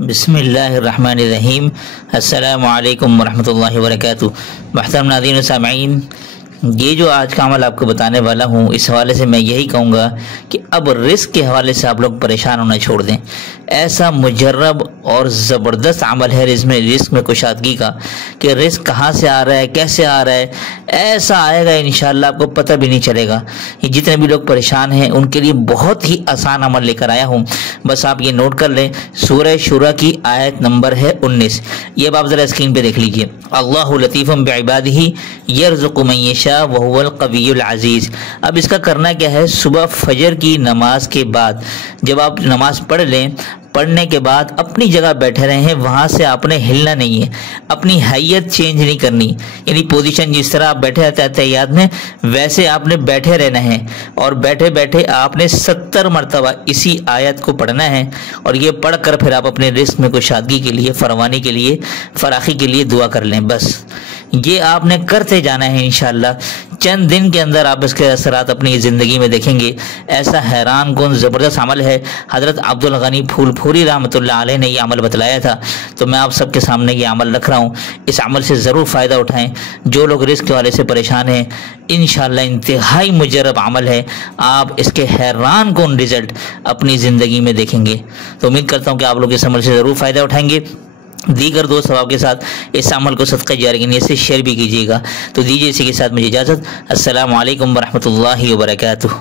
بسم اللہ الرحمن الرحیم۔ السلام علیکم ورحمۃ اللہ وبرکاتہ۔ محترم ناظرین و سامعین، یہ جو آج کا عمل آپ کو بتانے والا ہوں، اس حوالے سے میں یہی کہوں گا کہ اب رزق کے حوالے سے آپ لوگ پریشان ہونا چھوڑ دیں۔ ایسا مجرب اور زبردست عمل ہے رزق میں کشادگی کا کہ رزق کہاں سے آ رہا ہے، کیسے آ رہا ہے، ایسا آئے گا انشاءاللہ آپ کو پتہ بھی نہیں چلے گا۔ یہ جتنے بھی لوگ پریشان ہیں ان کے لیے بہت ہی آسان عمل لے کر آیا ہوں، بس آپ یہ نوٹ کر لیں۔ سورہ شورى کی آیت نمبر ہے 19۔ یہ اب آپ ذرا اسکرین پہ دیکھ لیجئے۔ اللہ لطیف بعبادہ یرزق من یشاء وہو القوی العزیز۔ اب اس کا کرنا کیا ہے، صبح فجر کی نماز کے بعد جب آپ نماز پڑھ لیں، پڑھنے کے بعد اپنی جگہ بیٹھے رہے ہیں، وہاں سے آپ نے ہلنا نہیں ہے، اپنی حیت چینج نہیں کرنی، یعنی پوزیشن جس طرح آپ بیٹھے رہتے ہیں تحیات میں ویسے آپ نے بیٹھے رہنا ہے، اور بیٹھے بیٹھے آپ نے 70 مرتبہ اسی آیت کو پڑھنا ہے، اور یہ پڑھ کر پھر آپ اپنے رزق میں کشادگی کے لیے، فراوانی کے لیے، فراخی کے لیے دعا کر لیں۔ بس یہ آپ نے کرتے جانا ہے انشاءاللہ۔ چند دن کے اندر آپ اس کے اثرات اپنی زندگی میں دیکھیں گے۔ ایسا حیران کن زبردست عمل ہے۔ حضرت عبدالغنی پھول پھوری رحمۃ اللہ علیہ نے یہ عمل بتلایا تھا، تو میں آپ سب کے سامنے یہ عمل رکھ رہا ہوں۔ اس عمل سے ضرور فائدہ اٹھائیں۔ جو لوگ رزق کے حوالے سے پریشان ہیں، انشاءاللہ انتہائی مجرب عمل ہے، آپ اس کے حیران کن رزلٹ اپنی زندگی میں دیکھیں گے۔ تو امید کرتا ہوں کہ آپ لوگ اس عمل سے ضرور فائدہ اٹھائیں گے۔ دیگر دوست آپ کے ساتھ اس عمل کو صدقہ جاریہ کی نیت سے شیئر بھی کیجیے گا۔ تو دیجیے اسی کے ساتھ مجھے اجازت۔ السلام علیکم ورحمۃ اللہ وبرکاتہ۔